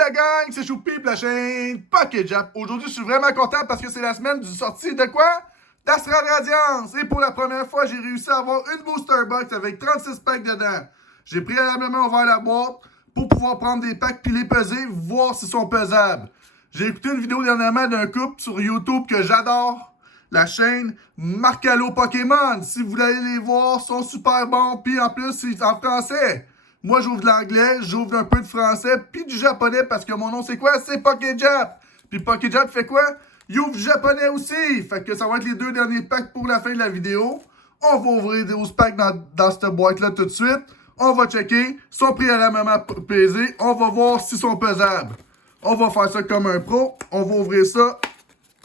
la gang, c'est Choupi de la chaîne Pocket Jap. Aujourd'hui, je suis vraiment content parce que c'est la semaine du sortie de quoi? d'Astral Radiance. Et pour la première fois, j'ai réussi à avoir une booster box avec 36 packs dedans. J'ai préalablement ouvert la boîte pour pouvoir prendre des packs puis les peser, voir s'ils sont pesables. J'ai écouté une vidéo dernièrement d'un couple sur YouTube que j'adore, la chaîne Marcalo Pokémon. Si vous voulez aller les voir, ils sont super bons. Puis en plus, c'est en français. Moi, j'ouvre de l'anglais, j'ouvre un peu de français, puis du japonais, parce que mon nom, c'est quoi? C'est Pocket Jap. Puis Pocket Jap fait quoi? Il ouvre du japonais aussi. Fait que ça va être les deux derniers packs pour la fin de la vidéo. On va ouvrir 12 packs dans cette boîte-là tout de suite. On va checker. Ils sont préalablement pesés. On va voir s'ils sont pesables. On va faire ça comme un pro. On va ouvrir ça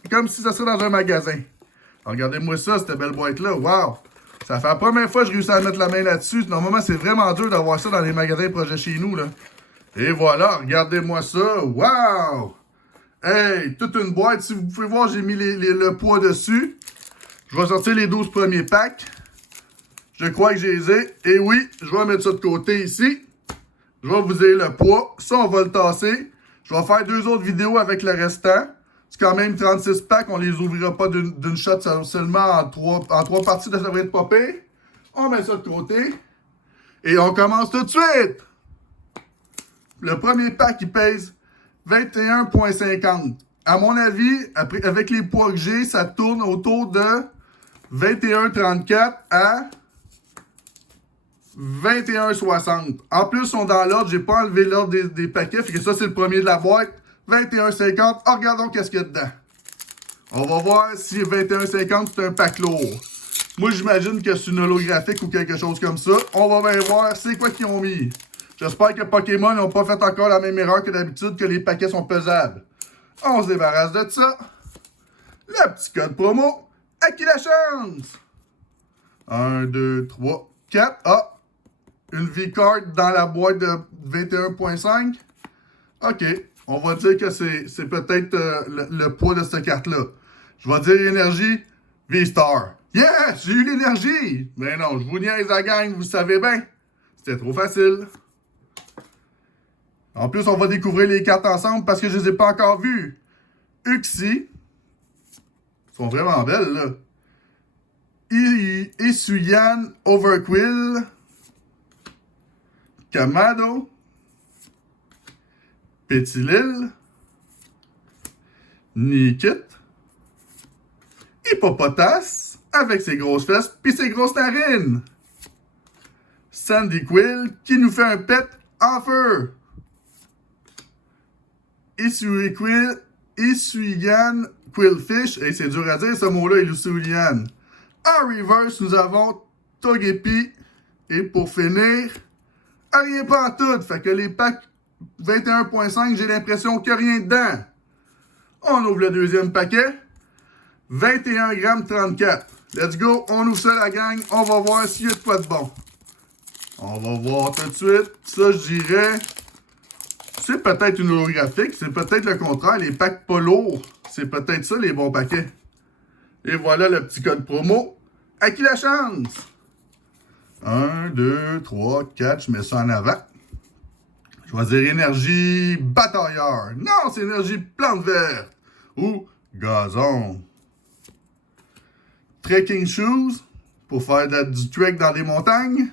comme si ça serait dans un magasin. Regardez-moi ça, cette belle boîte-là. Wow! Ça fait la première fois que je réussis à mettre la main là-dessus. Normalement, c'est vraiment dur d'avoir ça dans les magasins proches de chez nous, là. Et voilà, regardez-moi ça. Wow! Hey, toute une boîte. Si vous pouvez voir, j'ai mis le poids dessus. Je vais sortir les 12 premiers packs. Je crois que je les ai. Et oui, je vais mettre ça de côté ici. Je vais vous dire le poids. Ça, on va le tasser. Je vais faire 2 autres vidéos avec le restant. C'est quand même 36 packs. On les ouvrira pas d'une shot seulement en 3 parties. Ça devrait être pas pire. On met ça de côté. Et on commence tout de suite. Le premier pack, il pèse 21,50. À mon avis, avec les poids que j'ai, ça tourne autour de 21,34 à 21,60. En plus, ils sont dans l'ordre. J'ai pas enlevé l'ordre des paquets. Fait que ça, c'est le premier de la boîte. 21,50. Oh, regardons qu'est-ce qu'il y a dedans. On va voir si 21,50 c'est un pack lourd. Moi, j'imagine que c'est une holographique ou quelque chose comme ça. On va bien voir c'est quoi qu'ils ont mis. J'espère que Pokémon n'ont pas fait encore la même erreur que d'habitude, que les paquets sont pesables. On se débarrasse de ça. Le petit code promo. À qui la chance? 1, 2, 3, 4. Ah! Une V-Card dans la boîte de 21,5. OK. On va dire que c'est peut-être le poids de cette carte-là. Je vais dire énergie V-Star. Yes! J'ai eu l'énergie! Mais non, je vous niaise la gang, vous savez bien. C'était trop facile. En plus, on va découvrir les cartes ensemble parce que je ne les ai pas encore vues. Uxie. Elles sont vraiment belles, là. Hisuian Overquill. Kamado. Pétilil. Nikit. Hippopotas. Avec ses grosses fesses puis ses grosses narines. Sandy Quill qui nous fait un pet en feu. Hisuian Quillfish. Et c'est dur à dire ce mot-là, Hisuian. En reverse, nous avons Togepi. Et pour finir, rien pas en tout. Fait que les packs 21,5, j'ai l'impression qu'il n'y a rien dedans. On ouvre le deuxième paquet. 21 grammes 34. Let's go. On ouvre ça, la gang. On va voir s'il y a de quoi de bon. On va voir tout de suite. Ça, je dirais... C'est peut-être une holographique. C'est peut-être le contraire. Les packs pas lourds. C'est peut-être ça, les bons paquets. Et voilà le petit code promo. À qui la chance? 1, 2, 3, 4. Je mets ça en avant. Je vais dire énergie batailleur. Non, c'est énergie plante verte. Ou gazon. Trekking shoes. Pour faire du trek dans des montagnes.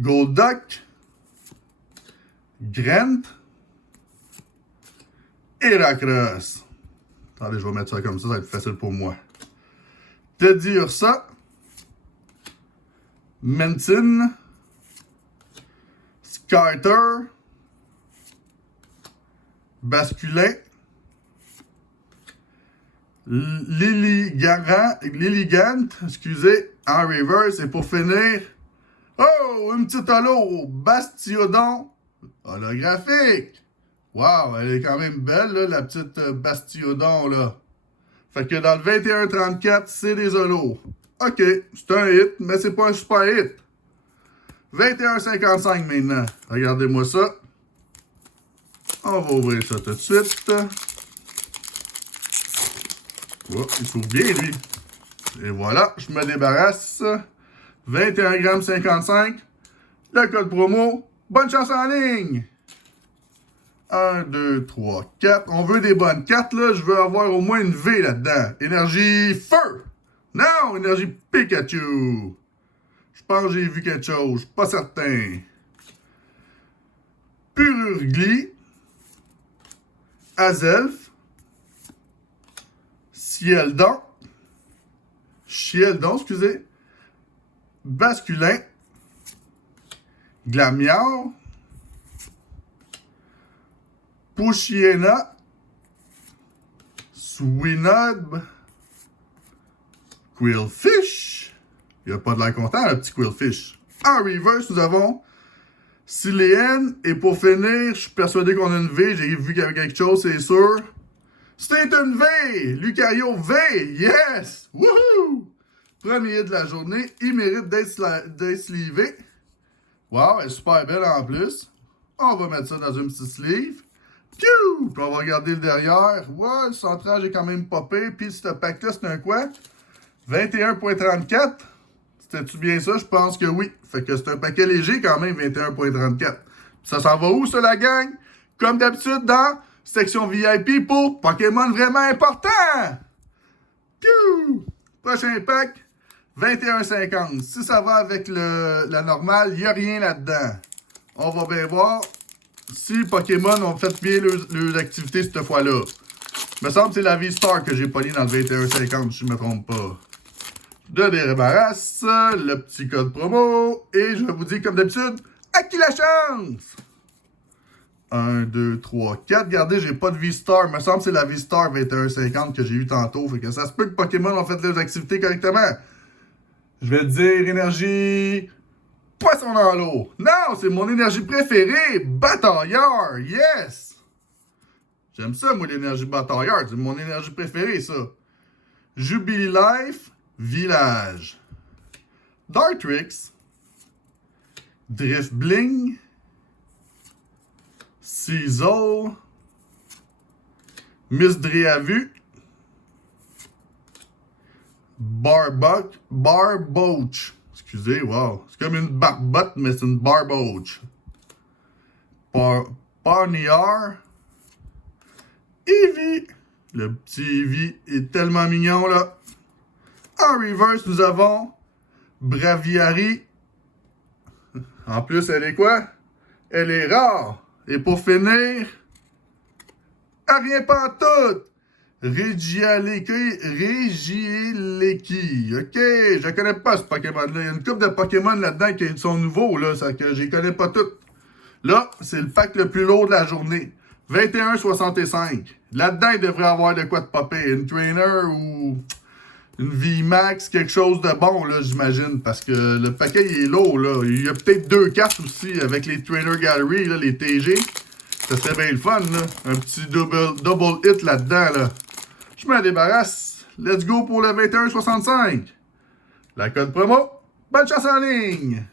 Golduck. Grant. Heracross. Attendez, je vais mettre ça comme ça va être plus facile pour moi. Teddy Ursa. Mentin. Skyter. Basculin. Lilligant, excusez, en reverse. Et pour finir, oh, une petite holo, Bastiodon holographique. Wow, elle est quand même belle, là, la petite Bastiodon, là. Fait que dans le 21-34, c'est des holos. OK, c'est un hit, mais c'est pas un super hit. 21,55 maintenant. Regardez-moi ça. On va ouvrir ça tout de suite. Oh, il s'ouvre bien, lui. Et voilà, je me débarrasse. 21 grammes 55. Le code promo. Bonne chance en ligne! 1, 2, 3, 4. On veut des bonnes cartes, là. Je veux avoir au moins une V là-dedans. Énergie feu. Non, énergie Pikachu. Je pense que j'ai vu quelque chose. Je suis pas certain. Pururgly. Azelf. Cieldon. Chieldon, excusez. Basculin. Glamiard. Pushiena. Swinub. Quillfish. Il n'y a pas de l'air content, le petit Quillfish. En reverse, nous avons Siléenne. Et pour finir, je suis persuadé qu'on a une V. J'ai vu qu'il y avait quelque chose, c'est sûr. C'est une V! Lucario V! Yes! Wouhou! Premier de la journée. Il mérite d'être sleevé. Wow, elle est super belle en plus. On va mettre ça dans une petite sleeve. Piou! Puis on va regarder le derrière. Ouais, le centrage est quand même popé. Puis ce pack-là, c'est un quoi? 21.34. C'était-tu bien ça? Je pense que oui. Fait que c'est un paquet léger quand même, 21.34. Ça s'en va où, ça, la gang? Comme d'habitude, dans section VIP pour Pokémon vraiment important. Piou! Prochain pack, 21.50. Si ça va avec la normale, il n'y a rien là-dedans. On va bien voir si Pokémon ont fait bien leurs activités cette fois-là. Il me semble que c'est la V-Star que j'ai pogné dans le 21.50, si je ne me trompe pas. Je débarrasse le petit code promo. Et je vous dis, comme d'habitude, à qui la chance? 1, 2, 3, 4. Regardez, j'ai pas de V-Star. Il me semble que c'est la V-Star 21.50 que j'ai eu tantôt. Fait que ça se peut que Pokémon ont fait leurs activités correctement. Je vais te dire énergie... Poisson dans l'eau. Non, c'est mon énergie préférée. Batailleur. Yes. J'aime ça, moi, l'énergie batailleur. C'est mon énergie préférée, ça. Jubilee Life. Village. Dartrix. Drift Bling. Cecil. Miss Driavu. Barboach. Excusez, wow. C'est comme une barbotte, mais c'est une barboach. Parniard. Eevee. Le petit Eevee est tellement mignon, là. En reverse, nous avons Braviary. En plus, elle est quoi? Elle est rare. Et pour finir, rien pas tout. Regieleki. OK, je connais pas ce Pokémon-là. Il y a une couple de Pokémon là-dedans qui sont nouveaux, là, ça que je les connais pas toutes. Là, c'est le pack le plus lourd de la journée. 21,65. Là-dedans, il devrait avoir de quoi de popper. Une trainer ou une VMAX, quelque chose de bon, là, j'imagine. Parce que le paquet, il est lourd, là. Il y a peut-être 2 cartes aussi avec les Trainer Gallery, là, les TG. Ça serait bien le fun, là. Un petit double hit là-dedans, là. Je me débarrasse. Let's go pour le 21,65. La code promo. Bonne chance en ligne.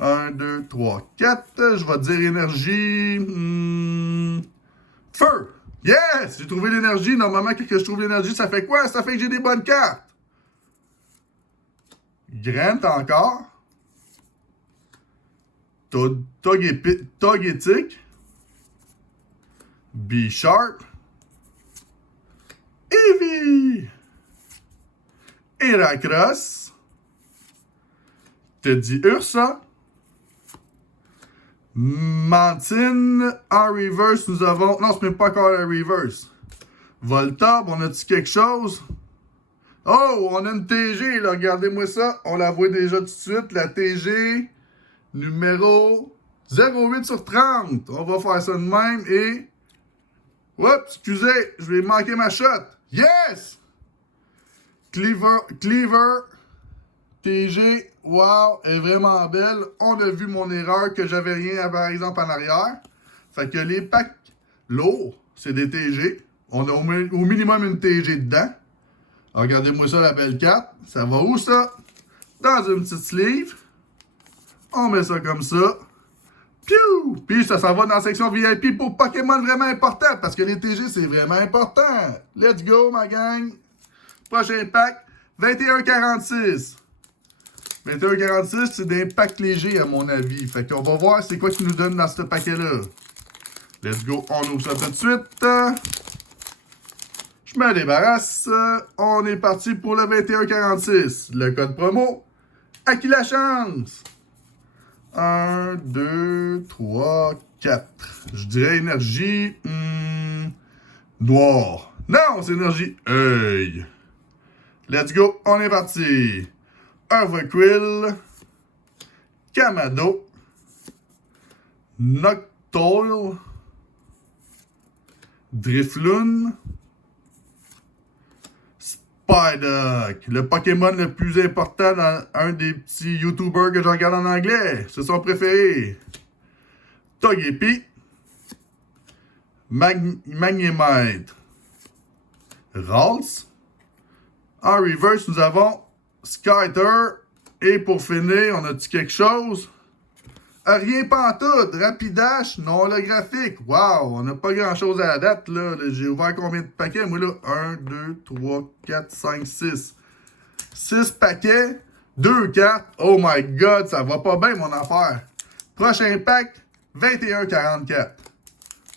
1, 2, 3, 4. Je vais te dire énergie. Feu. Yes! J'ai trouvé l'énergie. Normalement, quand je trouve l'énergie, ça fait quoi? Ça fait que j'ai des bonnes cartes. Grant encore. Togetic. B-Sharp. Eevee. Heracross. Teddy Ursa. Mantine. En reverse, nous avons... Non, ce n'est pas encore la reverse. Voltorb, on a-tu quelque chose? Oh, on a une TG, là. Regardez-moi ça. On la voit déjà tout de suite. La TG numéro 08 sur 30. On va faire ça de même et... Oups, excusez, je vais manquer ma shot. Yes! Cleaver. TG. Wow, elle est vraiment belle. On a vu mon erreur que j'avais rien, par exemple, en arrière. Fait que les packs lourds, c'est des TG. On a au minimum une TG dedans. Regardez-moi ça, la belle carte. Ça va où, ça? Dans une petite sleeve. On met ça comme ça. Piou! Puis ça s'en va dans la section VIP pour Pokémon vraiment important. Parce que les TG, c'est vraiment important. Let's go, ma gang. Prochain pack. 21,46. 21,46, c'est des packs légers, à mon avis. Fait qu'on va voir c'est quoi qu'ils nous donnent dans ce paquet-là. Let's go, on ouvre ça tout de suite. Je me débarrasse. On est parti pour le 2146. Le code promo. À qui la chance? 1, 2, 3, 4. Je dirais énergie... noir. Non, c'est énergie œil. Let's go, on est parti. Overquill. Kamado. Noctoil. Drifloon. Psyduck, le Pokémon le plus important dans un des petits YouTubers que je regarde en anglais. C'est son préféré. Togepi. Magnemite. Ralts. En reverse, nous avons Skyter. Et pour finir, on a-tu quelque chose? Rien pantoute. Rapidash, non holographique. Wow, on n'a pas grand-chose à la date, là. J'ai ouvert combien de paquets? Moi, là, 1, 2, 3, 4, 5, 6. 6 paquets, 2 cartes. Oh my God, ça va pas bien, mon affaire. Prochain pack, 21,44.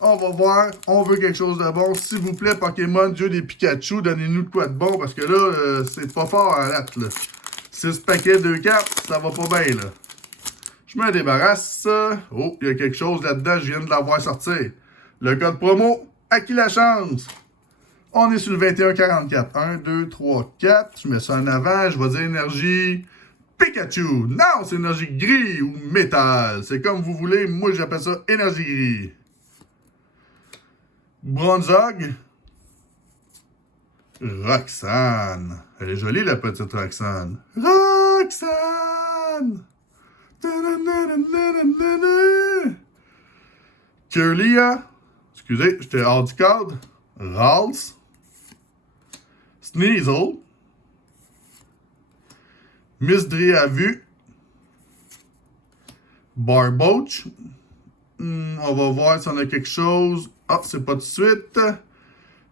On va voir, on veut quelque chose de bon. S'il vous plaît, Pokémon, Dieu des Pikachu, donnez-nous de quoi de bon, parce que là, c'est pas fort à la date, là. 6 paquets, 2 cartes, ça va pas bien, là. Je me débarrasse. Oh, il y a quelque chose là-dedans, je viens de l'avoir sortir. Le code promo, à qui la chance? On est sur le 2144. 1, 2, 3, 4. Je mets ça en avant, je vais dire énergie Pikachu. Non, c'est énergie gris ou métal. C'est comme vous voulez, moi j'appelle ça énergie gris. Bronzog. Roxane. Elle est jolie la petite Roxane. Roxane! Curlia, excusez, j'étais hors du cadre. Ralts, Sneasel, Misdriavu, Barboach. On va voir si on a quelque chose. Ah, c'est pas tout de suite.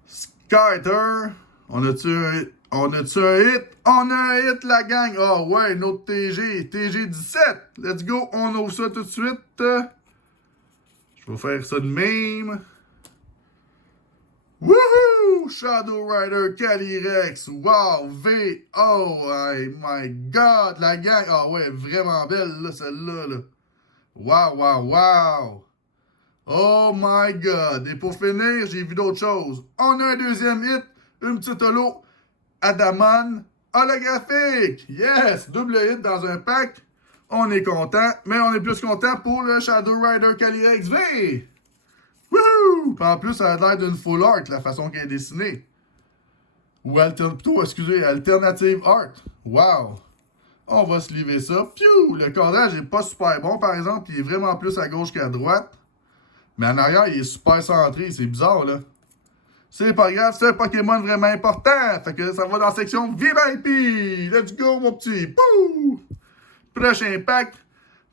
Skyter. On a-tu un hit? On a un hit, la gang! Ah ouais, notre TG. TG17. Let's go. On ouvre ça tout de suite. Je vais faire ça de même. Wouhou! Shadow Rider Calyrex. Wow! V. Oh my God! La gang. Ah ouais, vraiment belle, là, celle-là. Là. Wow, wow, wow! Oh my God! Et pour finir, j'ai vu d'autres choses. On a un deuxième hit. Une petite holo. Adamon holographique. Yes! Double hit dans un pack. On est content. Mais on est plus content pour le Shadow Rider Calyrex V. Wouhou! En plus, ça a l'air d'une full art, la façon qu'elle est dessinée. Ou alternative art. Wow! On va se livrer ça. Piou! Le cadrage est pas super bon, par exemple. Il est vraiment plus à gauche qu'à droite. Mais en arrière, il est super centré. C'est bizarre, là. C'est pas grave, c'est un Pokémon vraiment important. Fait que ça va dans la section VIP. Let's go, mon petit. Pouh! Prochain pack,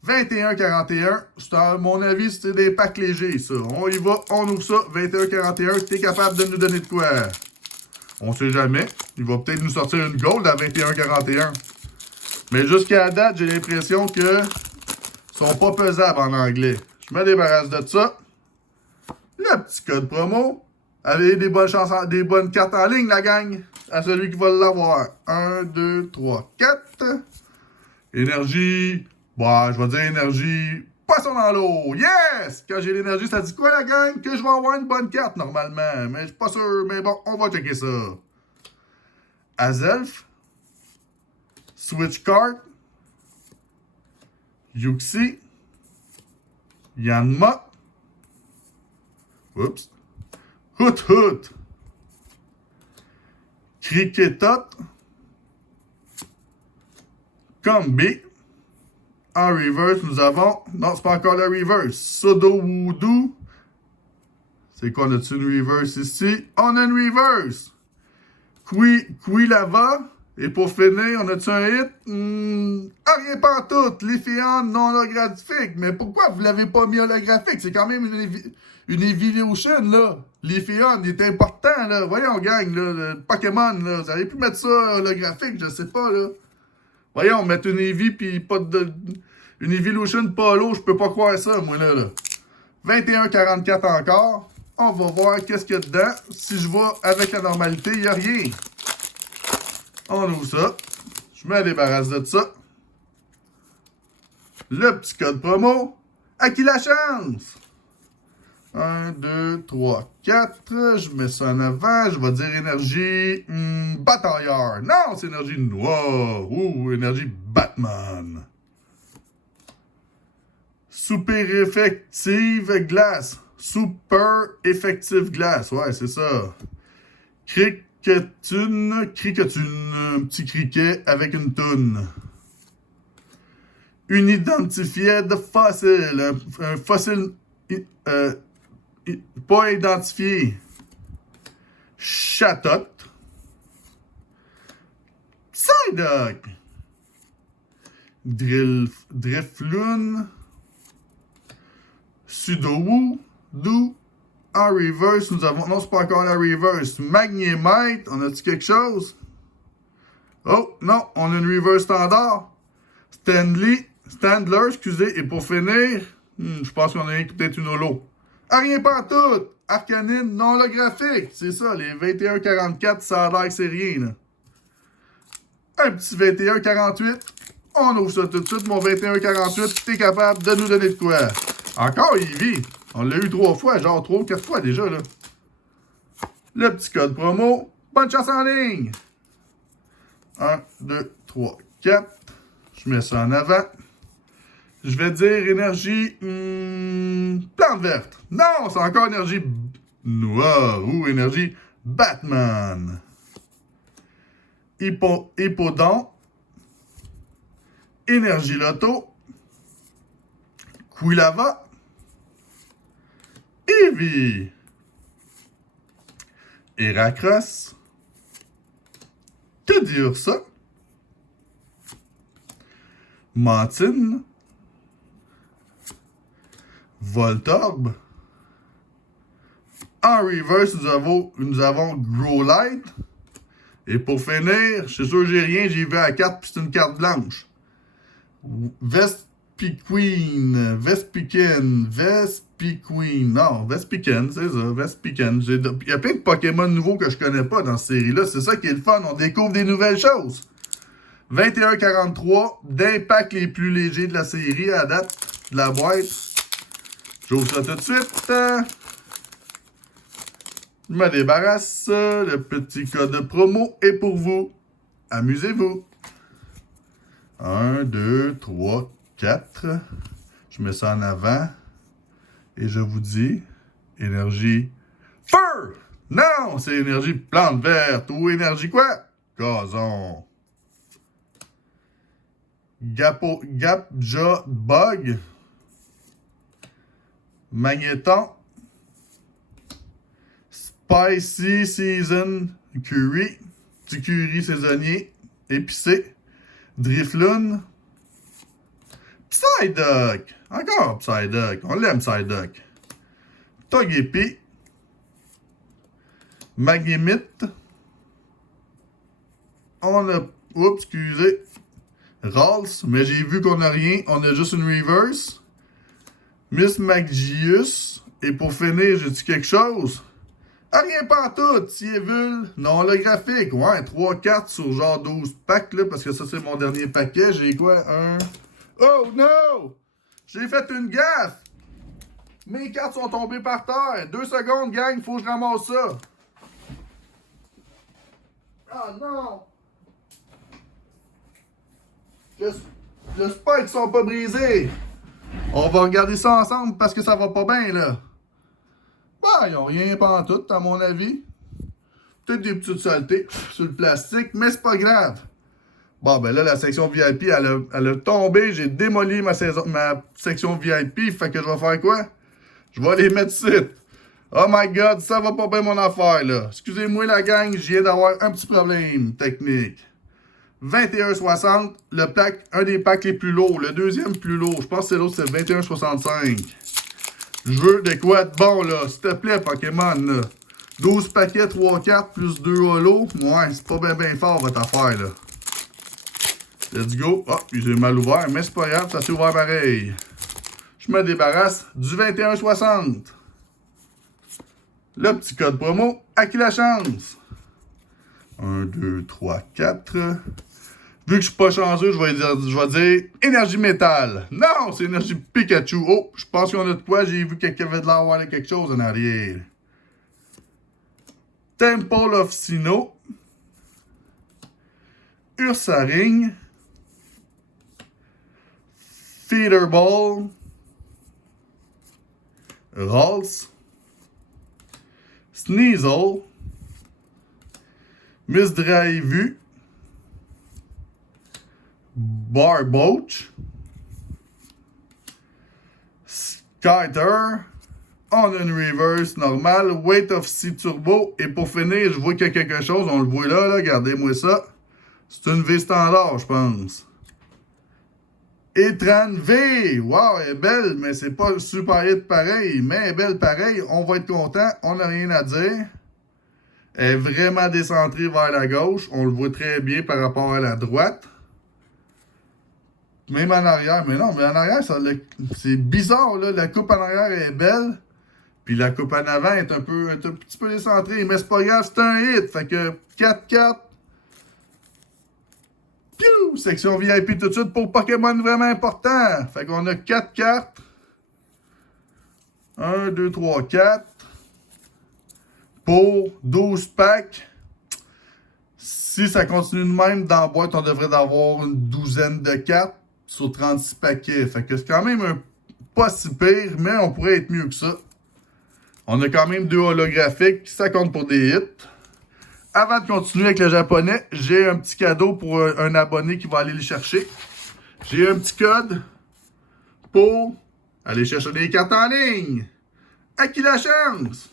21,41. À mon avis, c'est des packs légers, ça. On y va, on ouvre ça. 21,41. T'es capable de nous donner de quoi? On sait jamais. Il va peut-être nous sortir une gold à 21,41. Mais jusqu'à la date, j'ai l'impression que sont pas pesables en anglais. Je me débarrasse de ça. Le petit code promo. Avez des bonnes chances, des bonnes cartes en ligne, la gang. À celui qui va l'avoir. 1, 2, 3, 4. Énergie. Bah, je vais dire énergie. Poisson dans l'eau. Yes! Quand j'ai l'énergie, ça dit quoi, la gang? Que je vais avoir une bonne carte, normalement. Mais je suis pas sûr. Mais bon, on va checker ça. Azelf. Switchcard. Yuxi. Yanma. Oups. Hoot Hoot. Cricketot. Combi. En reverse, nous avons... Non, c'est pas encore le reverse. Sodo Voodoo. C'est quoi, on a-tu une reverse ici? On a une reverse. Quilava. Et pour finir, on a-tu un hit? Rien pantoute. L'Ephéon non holographique. Mais pourquoi vous l'avez pas mis holographique? C'est quand même une Evolution, là. L'Ephéon, il est important, là. Voyons, gang, là. Le Pokémon, là. Vous auriez pu mettre ça holographique, je sais pas, là. Voyons, mettre une Eevee pis pas de... Une Evolution pas l'eau, je peux pas croire ça, moi, là. 21,44 encore. On va voir qu'est-ce qu'il y a dedans. Si je vais avec la normalité, il n'y a rien. On ouvre ça. Je me débarrasse de ça. Le petit code promo. À qui la chance? 1, 2, 3, 4. Je mets ça en avant. Je vais dire énergie batailleur. Non, c'est énergie noire. Ou énergie Batman. Super effective glace. Super effective glace. Ouais, c'est ça. Cricketune. Un petit criquet avec une toune. Une identifiée de fossile. Un fossile pas identifié. Chatotte. Psyduck. Drifloon. Sudowoo. Doo. En reverse, nous avons... Non, c'est pas encore la reverse. Magnemite. On a-tu quelque chose? Oh, non. On a une reverse standard. Standler, excusez. Et pour finir, je pense qu'on a peut-être une holo. Ah, rien pas tout. Arcanine non holographique. C'est ça, les 21,44, ça a l'air que c'est rien, là. Un petit 21,48. On ouvre ça tout de suite, mon 21,48. T'es capable de nous donner de quoi? Encore, il vit. On l'a eu 3 fois, genre 3 ou 4 fois déjà, là. Le petit code promo. Bonne chance en ligne. 1, 2, 3, 4. Je mets ça en avant. Je vais dire énergie plante verte. Non, c'est encore énergie noire ou énergie Batman. Hippodon. Énergie Loto. Quilava. Eevee. Heracross. Que dire ça? Mantine. Voltorb. En reverse, nous avons Growlite. Et pour finir, je suis sûr que j'ai rien, j'ai vu la carte, puis c'est une carte blanche. Vespiquen. Non, Vespiquen, c'est ça, Vespiquen. Il y a plein de Pokémon nouveaux que je connais pas dans cette série-là. C'est ça qui est le fun, on découvre des nouvelles choses. 21,43 d'impact les plus légers de la série à date de la boîte. J'ouvre ça tout de suite. Je me débarrasse. Le petit code promo est pour vous. Amusez-vous. 1, 2, 3, 4. Je mets ça en avant. Et je vous dis, énergie feu! Non, c'est énergie plante verte. Ou énergie quoi? Gazon. Gapja Bug. Magnéton. Spicy Season Curry. Du curry saisonnier. Épicé. Drifloon. Psyduck. Encore Psyduck. On l'aime Psyduck. Togepi. Magnemite. On a... Oups, excusez. Ralts, mais j'ai vu qu'on n'a rien. On a juste une reverse. Miss Magius. Et pour finir, j'ai-tu quelque chose? Ah, rien pantoute. Sievul, non holographique. Ouais, 3-4 sur genre 12 packs, là, parce que ça, c'est mon dernier paquet. J'ai quoi? Oh, no! J'ai fait une gaffe! Mes cartes sont tombées par terre. 2 secondes, gang, faut que je ramasse ça. Ah, non! J'espère qu'ils sont pas brisés. On va regarder ça ensemble parce que ça va pas bien, là. Bah, ils ont rien pantoute, à mon avis. Peut-être des petites saletés sur le plastique, mais c'est pas grave. Bon, ben là, la section VIP, elle a tombé. J'ai démoli ma section VIP. Fait que je vais faire quoi? Je vais les mettre ici. Oh my God, ça va pas bien mon affaire, là. Excusez-moi, la gang, je viens d'avoir un petit problème technique. 21,60, le pack, un des packs les plus lourds. Le deuxième plus lourd, je pense que c'est l'autre, c'est 21,65. Je veux de quoi de bon, là. S'il te plaît, Pokémon, là. 12 paquets, 3 cartes, plus 2 holos. Ouais, c'est pas bien fort, votre affaire, là. Let's go. Oh, puis j'ai mal ouvert, mais c'est pas grave, ça s'est ouvert pareil. je me débarrasse du 2160. Le petit code promo, à qui la chance? 1, 2, 3, 4. Vu que je suis pas chanceux, je vais dire énergie métal. Non, c'est énergie Pikachu. Oh, je pense qu'on a de quoi. J'ai vu qu'il y avait de l'air ou quelque chose en arrière. Temple of Sinnoh. Ursaring. Feederball. Ralts. Sneasel. Misdrive. Barboach. Skyter. On a une reverse normale. Weight of Sea Turbo. Et pour finir, je vois qu'il y a quelque chose. On le voit là, regardez-moi ça. C'est une V standard, je pense. Etran V. Wow, elle est belle, mais c'est pas super hit pareil. Mais elle est belle pareil. On va être content. On n'a rien à dire. Elle est vraiment décentrée vers la gauche. On le voit très bien par rapport à la droite. Même en arrière. Mais non, mais en arrière, c'est bizarre, là. La coupe en arrière est belle. Puis la coupe en avant est un petit peu décentrée. Mais c'est pas grave, c'est un hit. Fait que 4-4. Piou! Section VIP tout de suite pour Pokémon vraiment important. Fait qu'on a 4 cartes. 1, 2, 3, 4. Pour 12 packs. Si ça continue de même, dans la boîte, on devrait avoir une douzaine de cartes sur 36 paquets. Fait que c'est quand même pas si pire, mais on pourrait être mieux que ça. On a quand même 2 holographiques, ça compte pour des hits. Avant de continuer avec le japonais, j'ai un petit cadeau pour un abonné qui va aller le chercher. J'ai un petit code pour aller chercher des cartes en ligne. À qui la chance?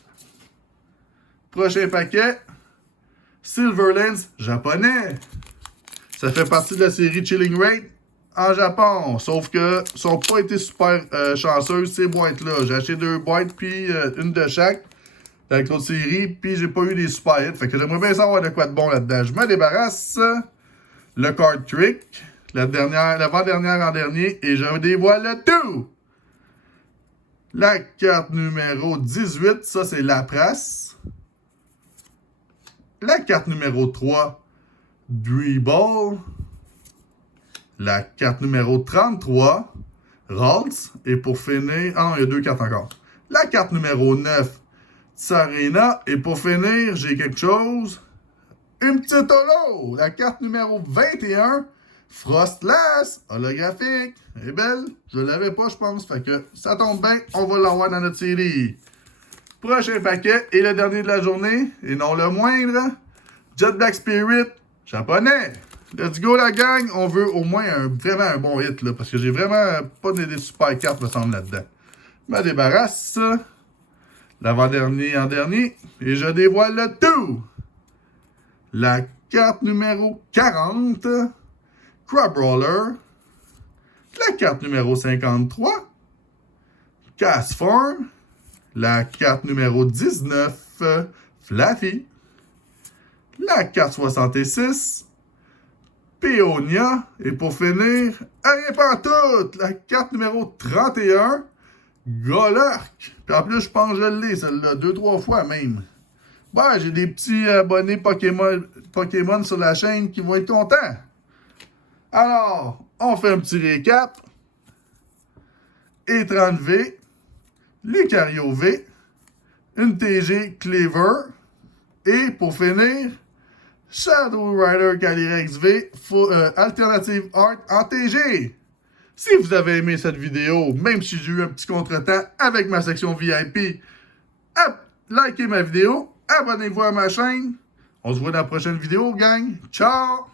Prochain paquet, Silverlands japonais. Ça fait partie de la série Chilling Rate en Japon. Sauf que ils n'ont pas été super chanceuses, ces boîtes-là. J'ai acheté 2 boîtes, puis une de chaque. Avec l'autre série, puis j'ai pas eu des super hits. Fait que j'aimerais bien savoir de quoi de bon là-dedans. Je me débarrasse le card trick, l'avant-dernière en dernier, et je dévoile le tout! La carte numéro 18, ça c'est Lapras. La carte numéro 3, Dribble. La carte numéro 33, Ralts. Et pour finir, ah non, il y a 2 cartes encore. La carte numéro 9, Tsarina. Et pour finir, j'ai quelque chose. Une petite holo. La carte numéro 21. Frostlass. Holographique. Elle est belle. Je l'avais pas, je pense. Fait que ça tombe bien. On va l'avoir dans notre série. Prochain paquet. Et le dernier de la journée. Et non le moindre. Jet Black Spirit. Japonais. Let's go la gang. On veut au moins vraiment un bon hit. Là, parce que j'ai vraiment pas des super cartes me semble là-dedans. Je me débarrasse. L'avant-dernier en dernier. Et je dévoile le tout. La carte numéro 40. Crabrawler. La carte numéro 53. Castform. La carte numéro 19. Fluffy. La carte 66. Peonia. Et pour finir, rien pas tout. La carte numéro 31. Golurk. Puis en plus, je pense que je l'ai, celle-là, 2-3 fois même. Ouais, j'ai des petits abonnés Pokémon sur la chaîne qui vont être contents. Alors, on fait un petit récap. Etran V, Lucario V, une TG Cleaver, et pour finir, Shadow Rider Calyrex V, Alternative Art en TG. Si vous avez aimé cette vidéo, même si j'ai eu un petit contretemps avec ma section VIP, likez ma vidéo, abonnez-vous à ma chaîne. On se voit dans la prochaine vidéo, gang. Ciao!